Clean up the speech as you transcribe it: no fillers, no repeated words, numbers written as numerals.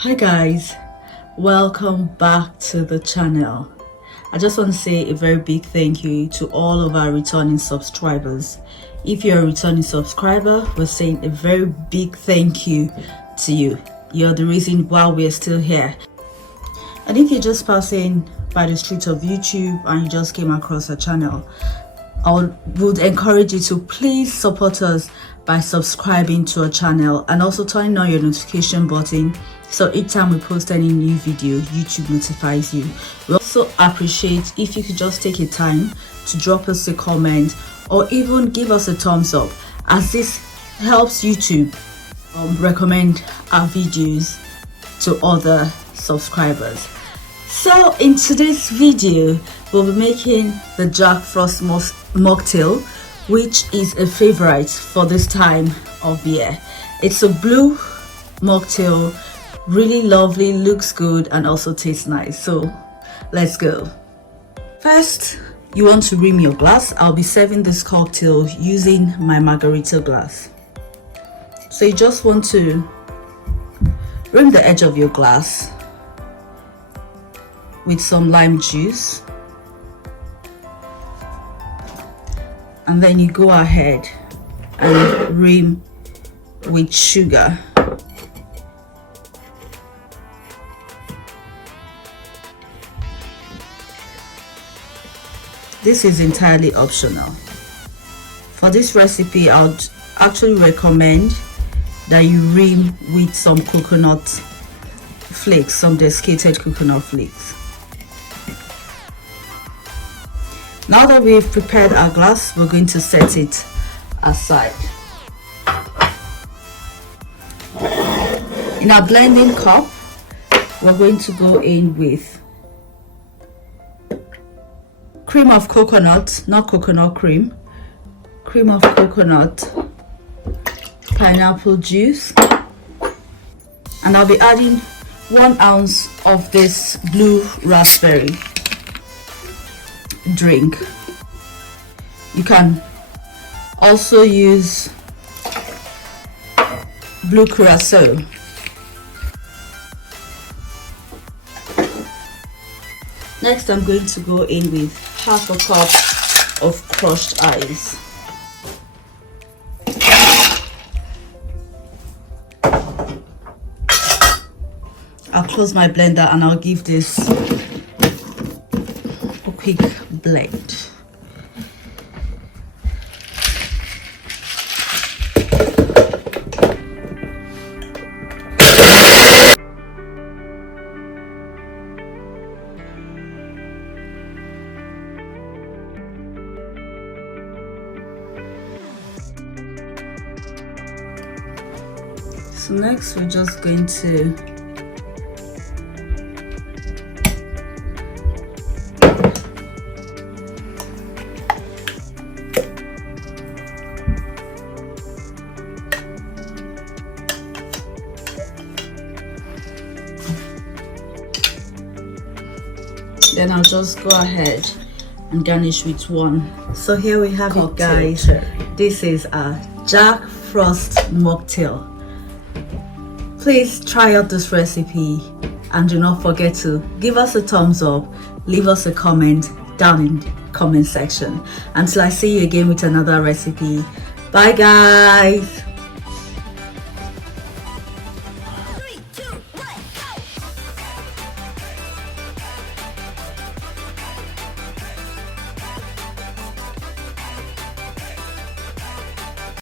Hi guys, welcome back to the channel. I just want to say a very big thank you to all of our returning subscribers. If you're a returning subscriber, we're saying a very big thank you to you. You're the reason why we're still here. And if you're just passing by the streets of YouTube and you just came across our channel, I would encourage you to please support us by subscribing to our channel and also turning on your notification button so each time we post any new video, YouTube notifies you. We also appreciate if you could just take a time to drop us a comment or even give us a thumbs up, as this helps YouTube recommend our videos to other subscribers. So in today's video, we'll be making the Jack Frost Mocktail, which is a favorite for this time of year. It's a blue mocktail, really lovely, looks good and also tastes nice. So let's go. First, you want to rim your glass. I'll be serving this cocktail using my margarita glass. So you just want to rim the edge of your glass with some lime juice, and then you go ahead and rim with sugar. This is entirely optional. For this recipe, I would actually recommend that you rim with some coconut flakes, some desiccated coconut flakes. Now that we've prepared our glass, we're going to set it aside. In our blending cup, we're going to go in with cream of coconut, not coconut cream, cream of coconut, pineapple juice, and I'll be adding 1 ounce of this blue raspberry drink. You can also use blue curacao. Next, I'm going to go in with half a cup of crushed ice. I'll close my blender and I'll give this a quick blend. So next we're just going to then I'll just go ahead and garnish with one. So here we have it, guys. This is a Jack Frost mocktail. Please try out this recipe and do not forget to give us a thumbs up, leave us a comment down in the comment section. Until I see you again with another recipe. Bye guys.